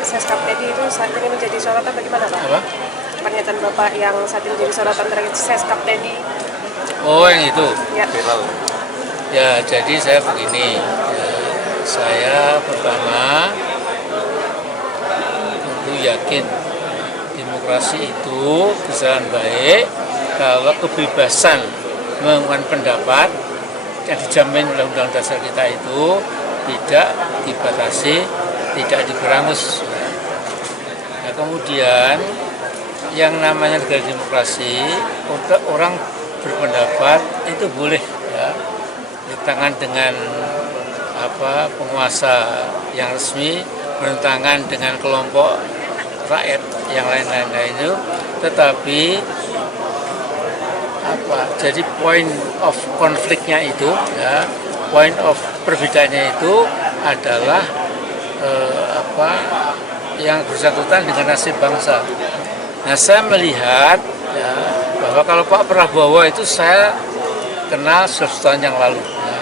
Seskap Teddy itu saat ini menjadi sorotan bagaimana Pak? Apa? Pernyataan Bapak yang saat ini menjadi sorotan terkait Seskap Teddy. Oh, yang itu. Ya. Ya, jadi saya begini. Saya pertama tentu yakin demokrasi itu berjalan baik kalau kebebasan mengungkapkan pendapat yang dijamin oleh Undang-Undang Dasar kita itu tidak dibatasi, tidak diberangus. Nah, kemudian yang namanya negara demokrasi, orang berpendapat itu boleh ya, bertentangan dengan penguasa yang resmi, bertentangan dengan kelompok rakyat yang lain-lain itu, tetapi jadi point of konfliknya itu ya, point of perbedaannya itu adalah yang bersangkutan dengan nasib bangsa. Nah, saya melihat ya, bahwa kalau Pak Prabowo itu saya kenal 10 tahun yang lalu. Ya.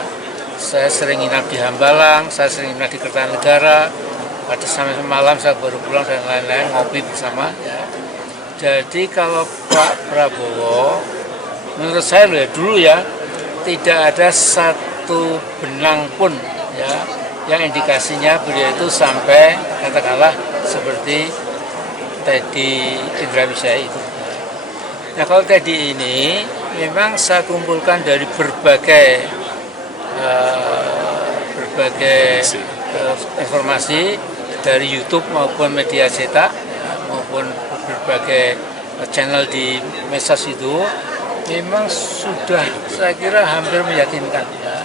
Saya sering nginap di Hambalang, saya sering nginap di Kertanegara, pada sampai malam saya baru pulang dan lain-lain ngopi bersama. Ya. Jadi kalau Pak Prabowo, menurut saya dulu ya tidak ada satu benang pun ya yang indikasinya beliau itu sampai katakanlah seperti Teddy Indrawisya itu. Nah, kalau Teddy ini memang saya kumpulkan dari berbagai informasi dari YouTube maupun media cetak maupun berbagai channel di medsos itu, memang sudah saya kira hampir meyakinkan ya,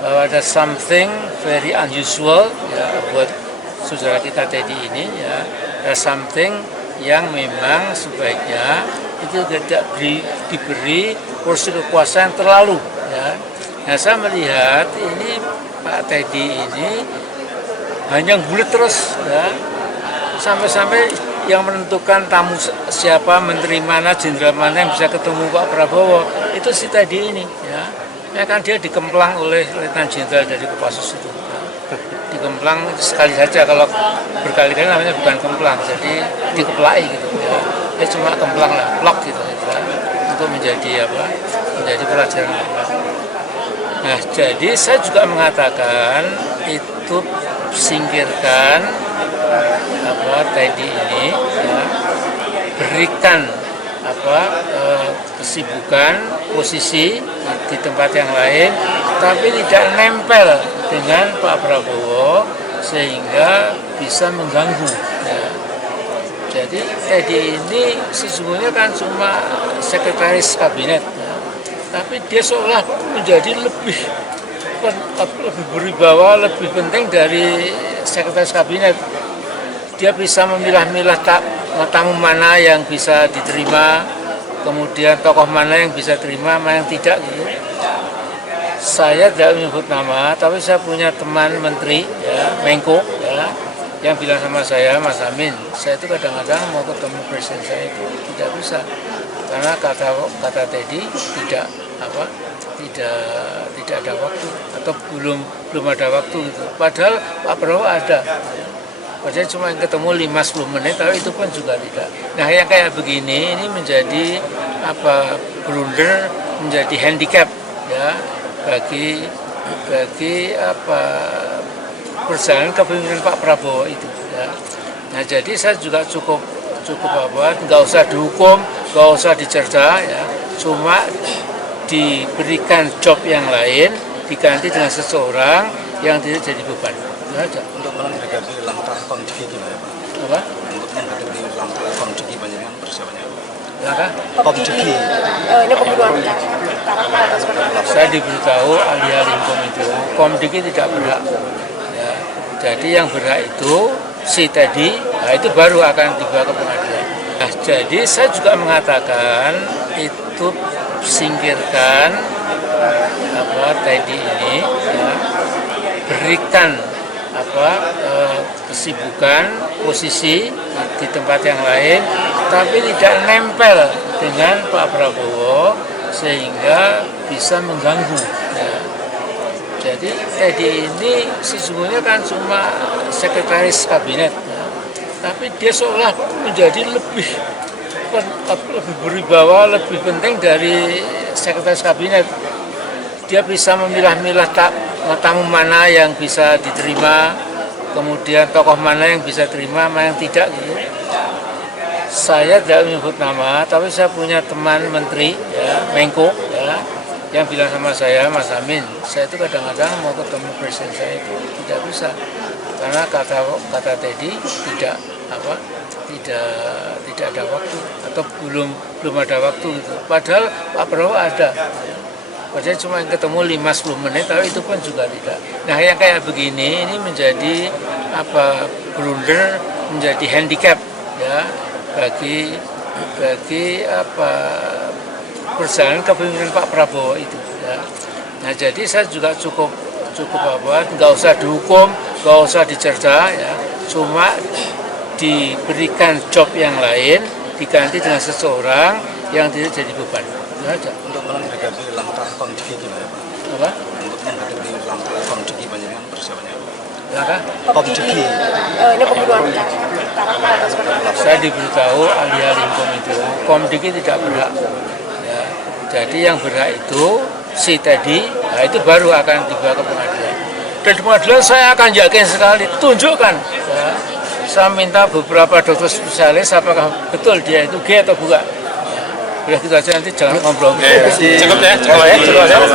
bahwa ada something very unusual ya, buat saudara kita Teddy ini ya, ada something yang memang sebaiknya itu tidak diberi porsi kekuasaan terlalu ya. Nah, saya melihat ini Pak Teddy ini hanya gulit terus ya, sampai-sampai yang menentukan tamu siapa, menteri mana, jenderal mana yang bisa ketemu Pak Prabowo itu si Teddy ini ya. Ya kan dia dikemplang oleh Letnan Jenderal dari Kopassus itu. Dikemplang sekali saja, kalau berkali-kali namanya bukan kemplang, jadi dikeplai gitu ya. Dia cuma kemplang lah, blok gitu ya, untuk menjadi menjadi pelajaran. Nah, jadi saya juga mengatakan itu singkirkan Teddy ini ya, berikan kesibukan, posisi di tempat yang lain, tapi tidak nempel dengan Pak Prabowo sehingga bisa mengganggu ya. Jadi Teddy ini sesungguhnya kan cuma sekretaris kabinet ya, tapi dia seolah menjadi lebih berwibawa, lebih penting dari sekretaris kabinet. Dia bisa memilah-milah tamu mana yang bisa diterima, kemudian tokoh mana yang bisa terima, mana yang tidak gitu. Saya tidak menyebut nama, tapi saya punya teman menteri ya, Menko ya, yang bilang sama saya, Mas Amin, saya itu kadang-kadang mau ketemu presiden saya itu tidak bisa karena kata Teddy tidak ada waktu atau belum ada waktu gitu. Padahal Pak Prabowo ada. Padahal cuma ketemu 5-10 menit, tapi itu pun juga tidak. Nah, yang kayak begini ini menjadi blunder, menjadi handicap ya bagi perjalanan kepemimpinan Pak Prabowo itu ya. Nah, jadi saya juga cukup nggak usah dihukum, nggak usah dicerca ya, cuma diberikan job yang lain, diganti dengan seseorang yang tidak jadi beban. Itu aja. Untuk menghadapi langkah Komdiki gimana Pak? Apa? Untuk menghadapi langkah Komdiki banyak persiapannya. Langkah? Komdiki. Ini pembunuhan karakter atau seperti apa? Saya diberitahu ahli-ahli hukum itu Komdiki tidak berhak ya. Jadi yang berhak itu si Teddy, nah itu baru akan dibawa ke pengadilan. Nah, jadi saya juga mengatakan itu singkirkan Teddy ini ya, berikan kesibukan, posisi di tempat yang lain, tapi tidak nempel dengan Pak Prabowo sehingga bisa mengganggu ya. Jadi Teddy ini sesungguhnya kan cuma sekretaris kabinet ya, tapi dia seolah menjadi lebih berwibawa, lebih penting dari sekretaris kabinet. Dia bisa memilah-milah tamu mana yang bisa diterima, kemudian tokoh mana yang bisa terima, mana yang tidak gitu. Saya tidak menyebut nama, tapi saya punya teman menteri, ya, Menko, ya, yang bilang sama saya, Mas Amin, saya itu kadang-kadang mau ketemu presiden saya itu tidak bisa, karena kata Teddy tidak ada waktu atau belum ada waktu gitu. Padahal Pak Prabowo ada. Padahal cuma ketemu 5-10 menit, tapi itu pun juga tidak. Nah, yang kayak begini ini menjadi blunder, menjadi handicap ya bagi perjalanan kepemimpinan Pak Prabowo itu. Ya. Nah, jadi saya juga cukup nggak usah dihukum, nggak usah dicerca, ya. Cuma diberikan job yang lain, diganti dengan seseorang yang tidak jadi beban. Itu aja. Untuk menghadapi langkah Komdiki gimana Pak? Apa? Untuk menghadapi langkah Komdiki Panjenengan persiapannya apa? Langkah? Komdiki. Ini pembunuhan karakter atau seperti apa? Saya diberitahu ahli-ahli hukum itu, Komdiki tidak berhak. Ya. Jadi yang berhak itu si Teddy, nah itu baru akan dibawa ke pengadilan. Dan di pengadilan saya akan yakin sekali, tunjukkan. Ya. Saya minta beberapa dokter spesialis apakah betul dia itu gay atau bukan. Udah gitu aja, nanti jangan ngobrol. Cukup ya.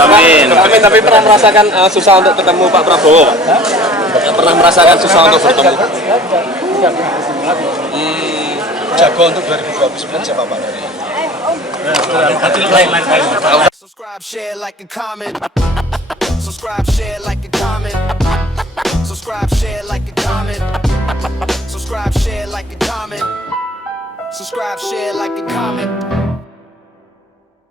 Amin. Tapi pernah merasakan susah untuk ketemu Pak Prabowo, Pak? Pernah merasakan susah untuk bertemu? Jago untuk 2029 siapa Pak dari? Subscribe, share, like, and comment. Subscribe, share, like, and comment. Subscribe, share, like, and comment. Subscribe, share, like, and comment. Subscribe, share, like, and comment.